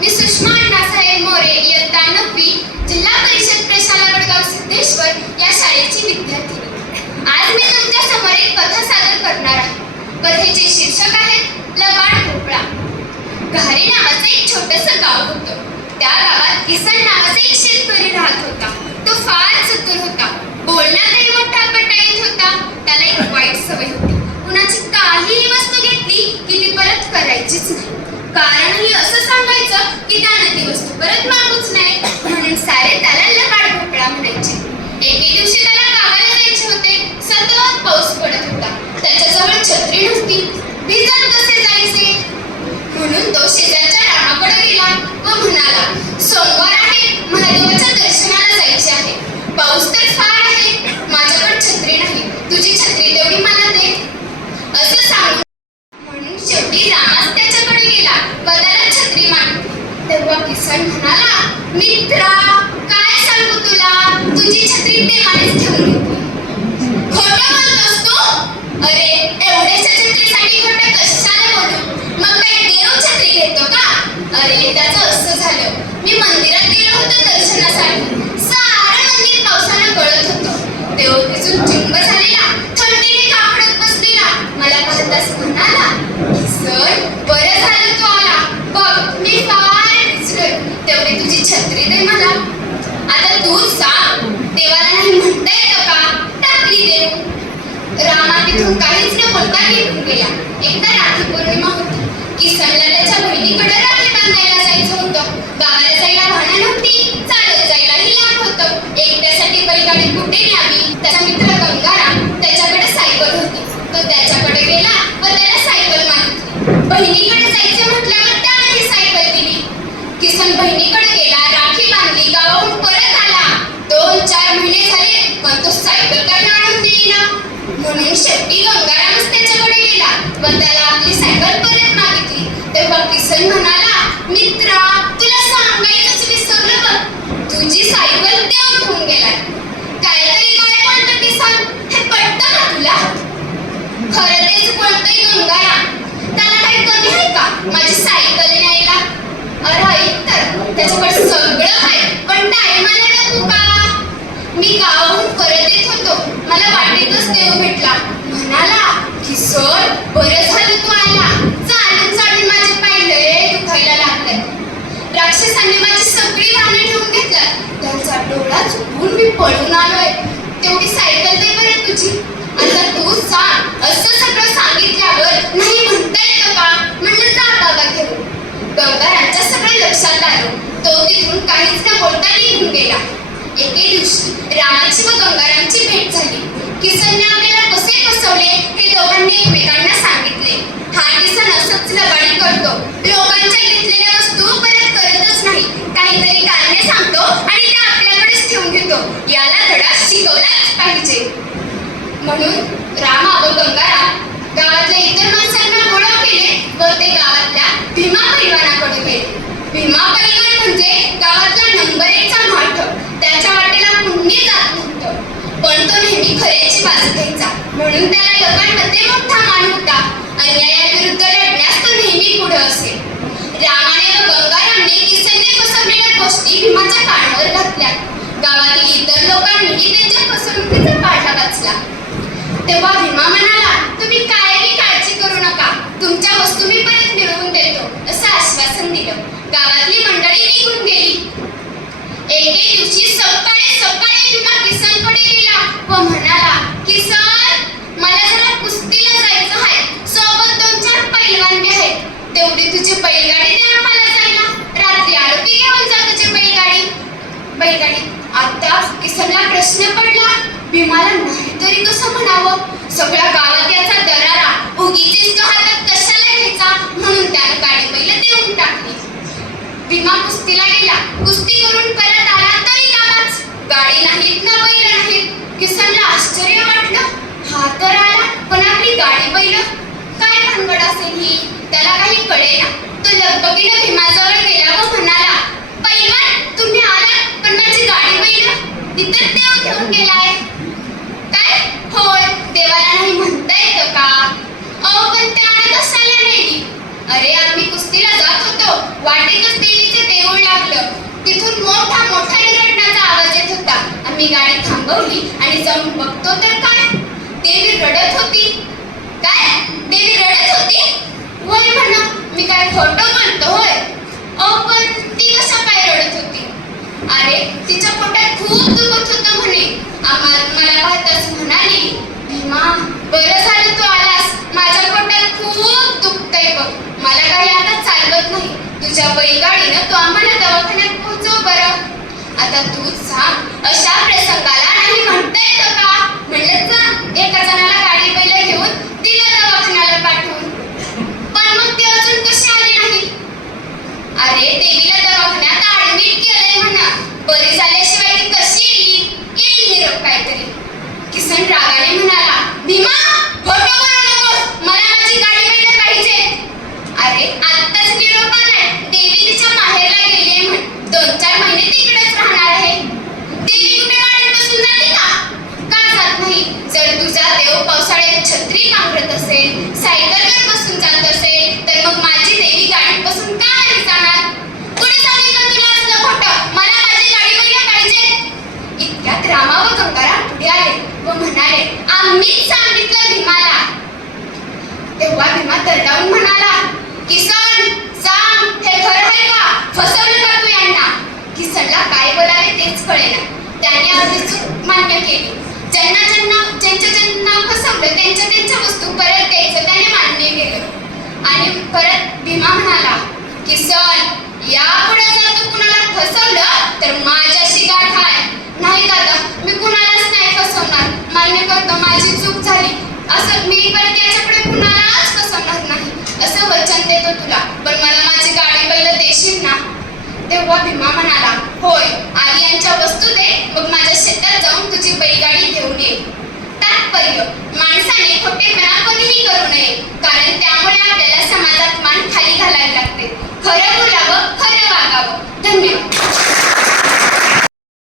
मी सुषमा अण्णासाहेब मोरे इयत्ता नववी जिल्हा परिषद प्रशाला वडगाव सिद्धेश्वर या शाळेची विद्यार्थी. आज मी तुमच्यासमोर एक कथा सादर करणार आहे. कथेचे शीर्षक आहे लबाड भोपळा. घारी नावाचं एक छोटस गाव होतं. त्या गावात किसन नावाचा एक शेतकरी राहत होता. तो फार चतुर होता. बोलण्यातही मोठा पटाईत होता. त्याला एक तुला तुझी छत्री प्रेमानेच ठेवून घेतली खोटं बोलतोस तू अरे एवढ्याच्या छत्रीसाठी खोटं कशाला बोलू? मग काय देव छत्री घेतो का? अरे त्याचं असं झालं. मी मंदिरात गेलो होतो दर्शनासाठी. सारं मंदिर पावसानं गळत होतं. देव भिजून चिंब झालेला थंडीने कापडत बसलेला. मला पाहताच म्हणाला सर बरं झालं तू आला. बघ मी फार भिजलोय तेवढी तुझी छत्री दे मला आता तू सांग देवाला नाही म्हणता येतं का? टाकली देव रामा तिथून काहीच न बोलता निघून गेला. एकदा राखी पौर्णिमा होती. किसनला त्याच्या बहिणीकडे राखी बांधायला जायचं होतं. गावाला जायला वाहनं नव्हती. चालत जायलाही लांब होतं. एकट्यासाठी बैलगाडी कुठे न्यावी? त्याचा मित्र गंगाराम त्याच्याकडे सायकल होती. तो त्याच्याकडे गेला व त्याला सायकल मागितली. बहिणी सायकल काही आणून दिली ना म्हणून शेवटी गंगारामच त्याच्याकडे गेला व त्याला आपली सायकल परत मागितली. तेव्हा किसन म्हणाला मित्रा तुला सांगायचंच विसरलं बघ. तुझी सायकल देऊन ठेवून गेलाय. काहीतरी काय म्हणतो किसन? हे पटत ना तुला? खरं तेच बोलतोय गंगाराम. त्याला काही कमी आहे का? भेटला. म्हणाला की सर बरं झालं रामा व गंगाराम गावातल्या इतर माणसांना गोळा केले व ते गावातल्या भीमा पैलवानाकडे गेले. भीमा परिवार म्हणजे गावातला नंबर एकचा माठ. त्याच्या वाटेला कुणी जात नव्हतं. पण तो नेहमी खऱ्याची बाजू घ्यायचा. म्हणून त्याला लोकांमध्ये मोठा मान होता. अन्यायाविरुद्ध लढण्यास तो नेहमी पुढे असे. रामाने व गंगारामने किसनने फसवलेल्या गोष्टी भीमाच्या कानावर घातल्या. गावातील इतर लोकांनीही त्यांच्या फसवणुकीचा पाठा वाचला. तेव्हा भीमा म्हणाला तुम्ही कायही काळजी करू नका. तुमच्या वस्तू मी परत मिळवून देतो असं आश्वासन दिलं. गावातली मंडळी निघून गेली. एके दिवशी सकाळी सकाळी भीमा किसनकडे गेला व म्हणाला किसन मला जरा कुस्तीला जायचं आहे. सोबत दोन चार पैलवान बी आहेत. तेवढी तुझी बैलगाडी दे मला जायला. रात्री आलो की घेऊन जा तुझी बैलगाडी. बैलगाडी? आता किसनला प्रश्न पडला. भीमाला नाहीतरी कसं म्हणावं? सगळ्या गावात याचा दरारा उगीचीच तो हातात कशाला घ्यायचा? म्हणून त्यानं गाडी बैल देऊन टाकली. भीमा कुस्तीला गेला. कुस्ती करून परत आला तरी कामाच गाडी नाहीत ना बैल नाहीत. किसनला आश्चर्य वाटलं. हा तर आला पण आपली गाडी बैल. काय भानगड असेल ही? त्याला काही कळेना. तो लगबगीनं भीमाजवळ गेला व म्हणाला पैलवान तुम्ही आलात पण माझी गाडी बैल. तिथं देव घेऊन गेला काय होय देवाला नाही म्हणता येतं का? अहो पण त्याने कशाला नाही अरे आम्ही कुस्तीला जात होतो. वाटेतच देवीचे देऊळ लागलं. तिथून मोठा मोठा रडण्याचा आवाज येत होता. आम्ही गाडी थांबवली आणि जाऊन बघतो तर काय? देवी रडत होती. काय? देवी रडत होती? होय म्हणा मी काय खोटं म्हणतो होय? अहो पण ती कसं काय रडत होती? अरे तिच्या पोटात खूप दुखत होतं म्हणे. आम्हाला मला पाहताच म्हणाली भीमा बरं झालं मला काही आता चालवत नाही. तुझ्या बैलगाडीनं तू आम्हाला दवाखान्यात पोहोचव बरं. आता तूच सांग अशा प्रसंगाला नाही म्हणता येतं का? म्हणलं जा एका जणाला गाडी बैल घेऊन तिला दवाखान्याला पाठवून पण मग ते अजून कसे आले नाही अरे देवीला दवाखान्यात ऍडमिट केलंय म्हणा बरी झाल्याशिवाय ती कशी येईल येईल निरोप काहीतरी किसन रागाने म्हणाला भीमा खोटं बोलू नकोस मला माझी गाडी बैल पाहिजे अरे आत्ताच निरोप आलाय देवी तिच्या माहेरला गेली आहे म्हण दोन चार महिने तिकडेच राहणार आहे देवी कुठे गाडीत बसून जाते का का जात नाही जर तुझा देव पावसाळ्यात जात असेल सायकलवर बसून जात असेल तर मग माझी देवी गाडीत बसून का नाही जाणार? कुणी सांगितलं तुला असलं खोटं? मला माझी गाडी बैल पाहिजे. इतक्यात रामा व गंगाराम पुढे आले व म्हणाले आम्हीच सांगितलं भीमाला. तेव्हा भीमा तरडावून म्हणाला किसन सांग हे खरं आहे का? फसवलं का तू यांना? किसनला काय बोलावे तेच कळेना. त्याने अर्धी चूक मान्य केली. ज्यांना ज्यांना ज्यांना आणि परत भीमा म्हणाला की सर यापुढे जर तू कुणाला फसवलं तर माझ्याशी गाठ आहे नाही दादा मी कुणालाच नाही फसवणार. मान्य करतो माझी चूक झाली. असं मी परत याच्यापुढे कुणालाच फसवणार नाही. असं वचन देतो तुला. पण मला माझी गाडी बैल देशील ना? तेव्हा भीमा म्हणाला होय आधी यांच्या वस्तू दे मग माझ्या शेतात जाऊन तुझी बैलगाडी घेऊन ये. तात्पर्य माणसाने खोटेपणा कधीही करू नये. कारण त्यामुळे 걸어보려고 걸어만 가고. 덤비고